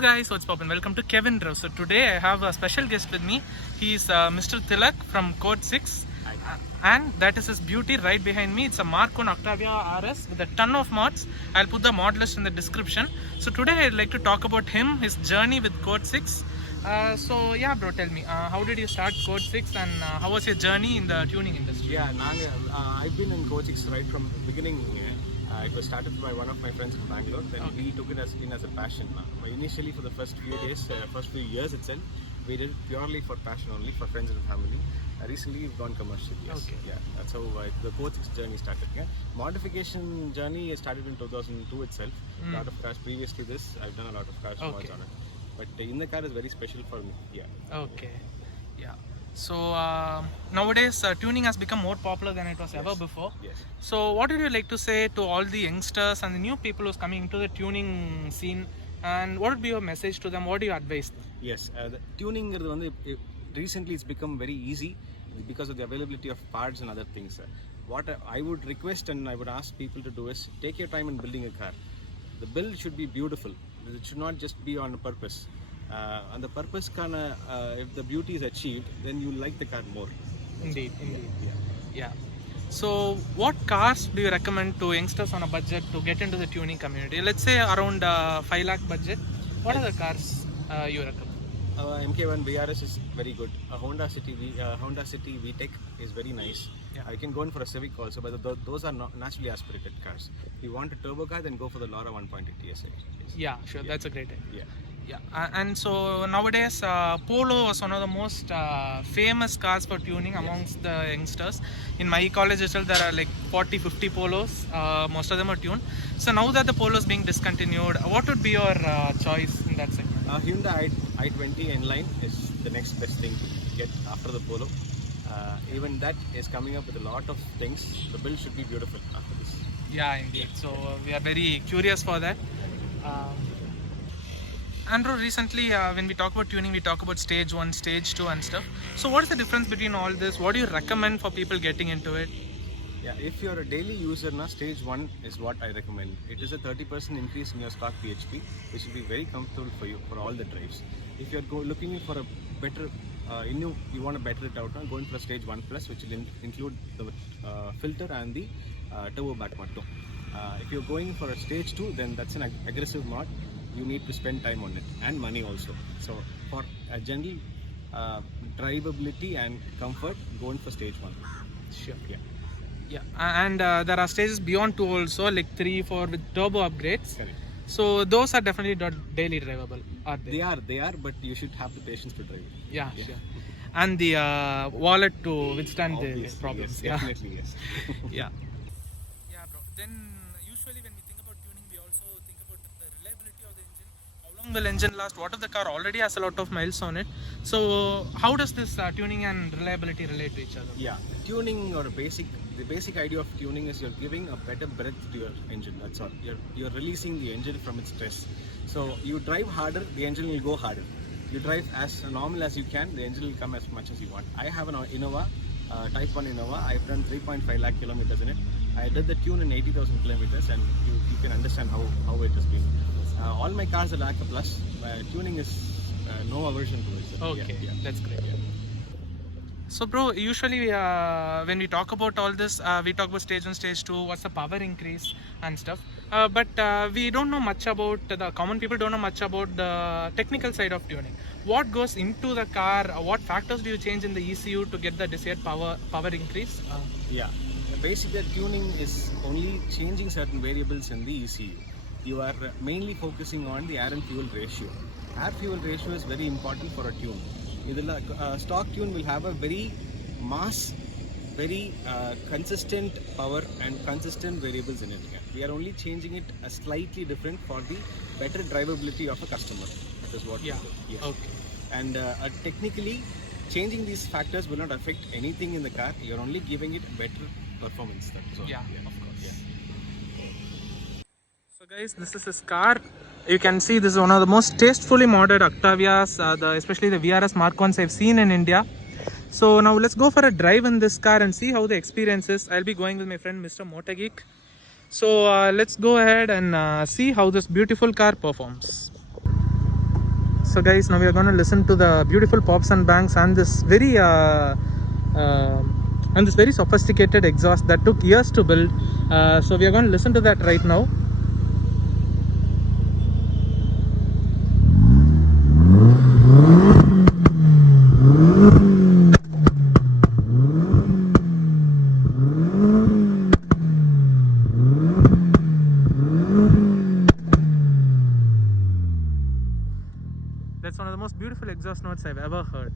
guys, what's poppin'? Welcome to Kevin Drive. So today I have a special guest with me. He's Mr.Tilak from Code6. And that is his beauty right behind me. It's a Mark 1 Octavia VRS with a ton of mods. I'll put the mod list in the description. So today I'd like to talk about him, his journey with Code6. So yeah bro, tell me, how did you start Code6 and how was your journey in the tuning industry? Yeah, I've been in Code6 right from the beginning. It was started by one of my friends in Bangalore. Then we took it as a passion. Initially, for the first few days, first few years itself, we did it purely for passion only, for friends and family. Recently, we've gone commercial. Yes. Okay. Yeah, that's how the Code6 journey started. Yeah. Modification journey started in 2002 itself. A lot of cars. Previously, I've done a lot of cars mods on it. But in the car is very special for me. Yeah. Okay. Yeah. So nowadays tuning has become more popular than it was ever before. Yes. So what would you like to say to all the youngsters and the new people who's coming into the tuning scene, and what would be your message to them? What do you advise them? Yes, the tuning recently it's become very easy because of the availability of parts and other things. What I would request and I would ask people to do is take your time in building a car. The build should be beautiful. It should not just be on purpose. And the purpose if the beauty is achieved, then you like the car more. Indeed. Yeah. So what cars do you recommend to youngsters on a budget to get into the tuning community? Let's say around 5 lakh budget. What are the cars you recommend? MK1 VRS is very good. Honda City VTEC is very nice. Yeah. I can go in for a Civic also, but those are not naturally aspirated cars. If you want a turbo car, then go for the Laura 1.8 TSI. Yeah, sure. That's a great idea. Yeah. And so nowadays Polo was one of the most famous cars for tuning amongst the youngsters. In my college itself there are like 40-50 Polos, most of them are tuned. So now that the Polo is being discontinued, what would be your choice in that segment? Hyundai i20 N-Line is the next best thing to get after the Polo. Even that is coming up with a lot of things. The build should be beautiful after this. Yeah, indeed. So we are very curious for that. Andrew, recently when we talk about tuning, we talk about stage 1, stage 2 and stuff. So what is the difference between all this? What do you recommend for people getting into it? Yeah, if you're a daily user, stage 1 is what I recommend. It is a 30% increase in your stock PHP, which will be very comfortable for you for all the drives. If you're looking for a better, you want to better it out, go in for a stage 1 plus, which will include the filter and the turboback mod. If you're going for a stage 2, then that's an aggressive mod. You need to spend time on it and money also. So for a general drivability and comfort, go in for stage 1. Sure. Yeah, and there are stages beyond 2 also, like 3, 4 with turbo upgrades. Correct. So those are definitely not daily drivable, are they? They are, but you should have the patience to drive it. Yeah. Sure. And the wallet to withstand the problems. Yes, definitely, yes. Yeah, bro. Then usually when we think about tuning, we also think about the reliability of the engine. How long will engine last? What if the car already has a lot of miles on it? So how does this tuning and reliability relate to each other? Yeah, tuning or the basic idea of tuning is you're giving a better breath to your engine. That's all. You're releasing the engine from its stress. So you drive harder, the engine will go harder. You drive as normal as you can, the engine will come as much as you want. I have an Innova, Type 1 Innova. I've done 3.5 lakh kilometers in it. I did the tune in 80,000 kilometers, and you can understand how it has been. All my cars are lakh plus. Tuning is no aversion to it. Okay, that's great. Yeah. So bro, usually when we talk about all this, we talk about stage 1, stage 2, what's the power increase and stuff. But we don't know much about, the common people don't know much about the technical side of tuning. What goes into the car? What factors do you change in the ECU to get the desired power increase? Basically, tuning is only changing certain variables in the ECU. You are mainly focusing on the air and fuel ratio. Air fuel ratio is very important for a tune. Stock tune will have a very consistent power and consistent variables in it. We are only changing it slightly different for the better drivability of a customer. That is what we do. Yes. Okay. And technically, changing these factors will not affect anything in the car. You're only giving it better performance. Of course. Yeah. So guys, this is his car. You can see this is one of the most tastefully modded Octavias, especially the VRS Mark 1s I've seen in India. So now let's go for a drive in this car and see how the experience is. I'll be going with my friend Mr. Motorgeek. So let's go ahead and see how this beautiful car performs. So guys, now we are going to listen to the beautiful pops and bangs and this very sophisticated exhaust that took years to build. So we are going to listen to that right now. That's one of the most beautiful exhaust notes I've ever heard.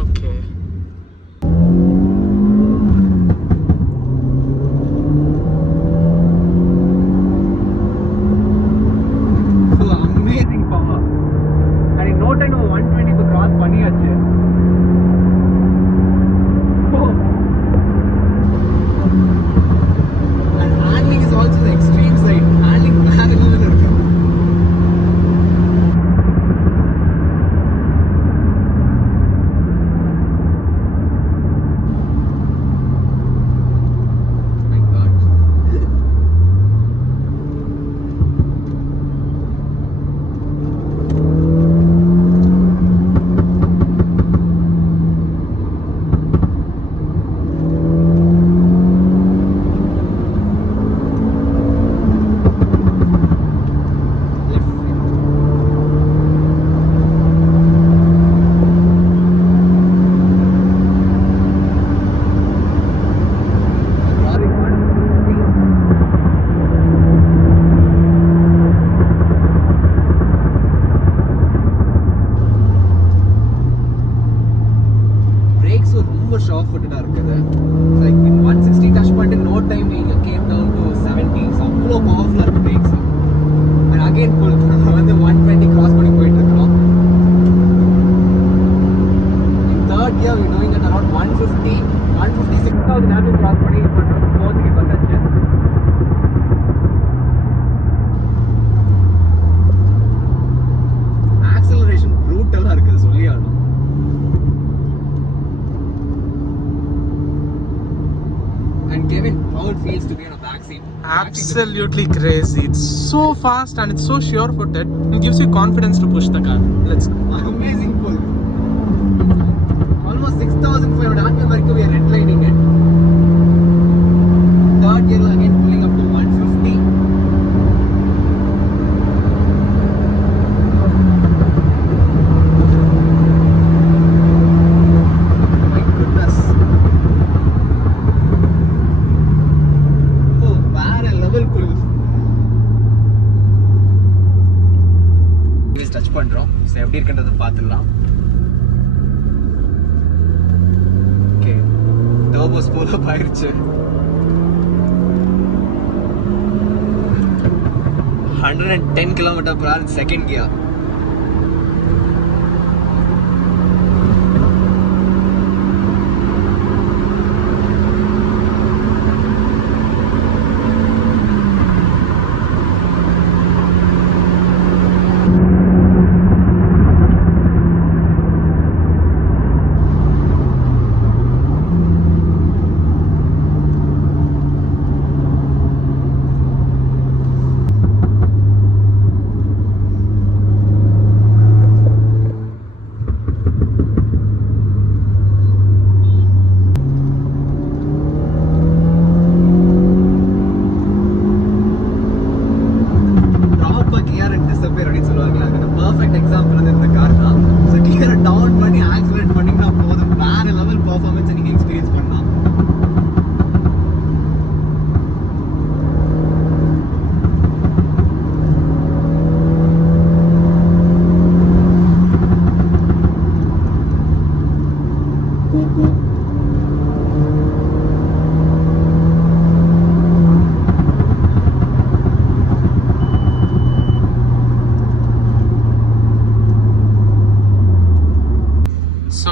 Okay. So amazing power. And in no time 120 to cross பண்ணியாச்சு. And handling is also the extreme side. Handling வேற level இருக்கு. Absolutely crazy. It's so fast and it's so sure-footed. It gives you confidence to push the car. Let's go. Amazing pull. Almost 6,500 RPM we are redlining it. Third gear again pulling up to 150. My goodness. Touch பண்றோம். So எப்படி இருக்குன்றத பாத்துடலாம். Okay. Turbo spool அப் ஆயிருச்சு. 110 km/h second gear.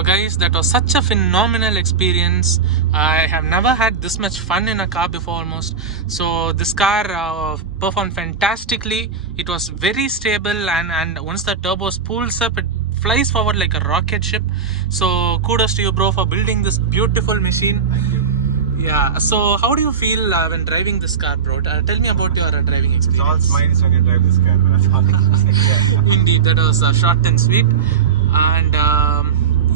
guys, that was such a phenomenal experience. I have never had this much fun in a car before almost. So this car performed fantastically. It was very stable, and once the turbo spools up, it flies forward like a rocket ship. So kudos to you, bro, for building this beautiful machine. Thank you. Yeah, so how do you feel when driving this car, bro? Tell me about your driving experience. It's all smiles when you drive this car. That's all I can say. Yeah. Indeed, that was short and sweet. And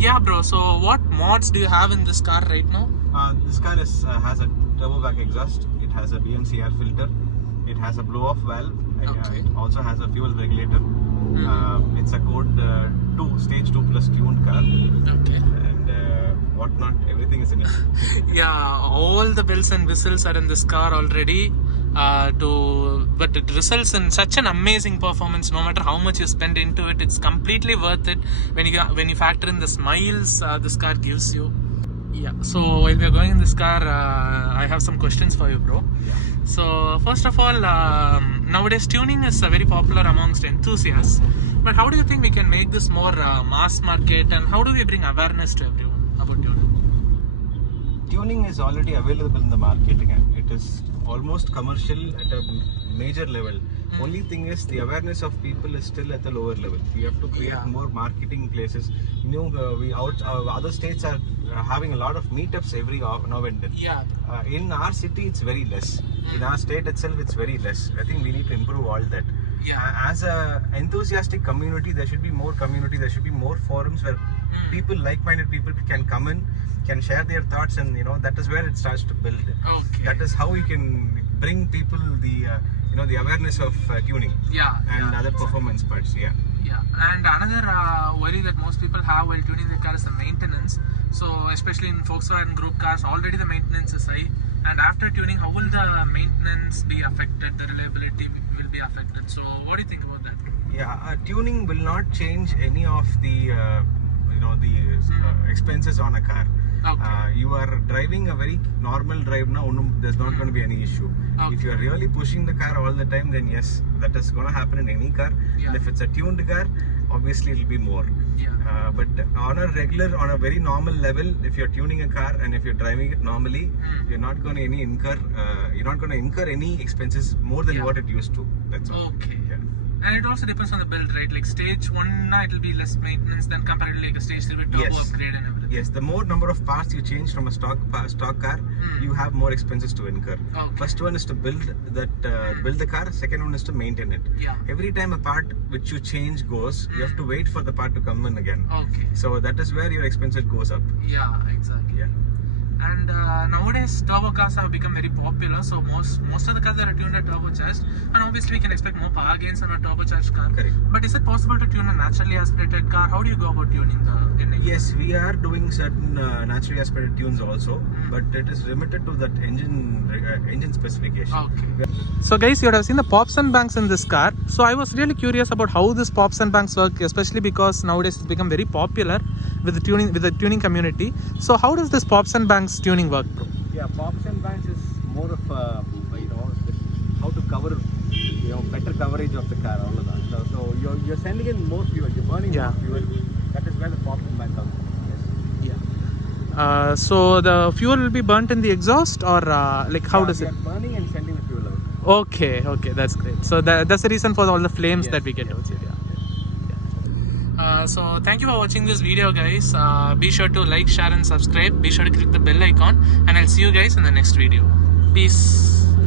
yeah, bro, so what mods do you have in this car right now? This car has a turboback exhaust. It has a BMC air filter. It has a blow-off valve. Okay. It also has a fuel regulator. It's a Code 2, stage 2 plus tuned car. Okay. And whatnot, everything is in it. Yeah, all the bells and whistles are in this car already. But it results in such an amazing performance. No matter how much you spend into it, it's completely worth it when you factor in the smiles this car gives you. Yeah, so while we are going in this car, I have some questions for you, bro. Yeah. So first of all, nowadays tuning is very popular amongst enthusiasts, but how do you think we can make this more mass market, and how do we bring awareness to everyone about tuning? Tuning is already available in the market again. It is almost commercial at a major level. Only thing is the awareness of people is still at the lower level. We have to create more marketing places. You know, other states are having a lot of meetups every now and then. Yeah. In our city, it's very less. In our state itself, it's very less. I think we need to improve all that. Yeah. As a enthusiastic community, there should be more community. There should be more forums where people, like-minded people, can come in, can share their thoughts, and that is where it starts to build. Okay. That is how we can bring people the the awareness of tuning and other performance parts. Yeah. And another worry that most people have while tuning their car is the maintenance. So especially in Volkswagen Group cars, already the maintenance is high, and after tuning, how will the maintenance be affected? The reliability will be affected. So what do you think about that? Yeah, tuning will not change any of the expenses on a car. Okay. You are driving a very normal drive now, there's not going to be any issue. Okay. If you are really pushing the car all the time, then yes, that is going to happen in any car. And if it's a tuned car, obviously it will be more. But on a very normal level, if you're tuning a car and if you're driving it normally, you're not going to incur any expenses more than what it used to. That's all. Okay. Yeah. And it also depends on the build, right? Like stage 1, it will be less maintenance than comparatively like a stage 3 with turbo upgrade and everything. Yes, the more number of parts you change from a stock car, you have more expenses to incur. Okay. First one is to build the car. Second one is to maintain it. Yeah. Every time a part which you change goes, you have to wait for the part to come in again. Okay. So that is where your expenses goes up. Yeah, exactly. Yeah. And nowadays turbo cars have become very popular, so most of the cars are tuned at turbocharged, and obviously we can expect more power gains on a turbocharged car. Correct. But is it possible to tune a naturally aspirated car? How do you go about tuning the NA? Yes, we are doing certain naturally aspirated tunes also, but it is limited to that engine specification. Okay. So guys, you would have seen the pops and banks in this car. So I was really curious about how this pops and banks work, especially because nowadays it's become very popular with the tuning community. So how does this pops and banks tuning work, bro? Yeah, pops and banks is more of how to cover better coverage of the car, all of that. So you're sending in more fuel, you're burning more fuel. That is where the pop and bank comes in. Yes. Yeah. So the fuel will be burnt in the exhaust, or how does it? Burning and sending the fuel out. Okay, that's great. So that's the reason for all the flames that we get out here. So thank you for watching this video, guys. Be sure to like, share and subscribe. Be sure to click the bell icon, and I'll see you guys in the next video. Peace.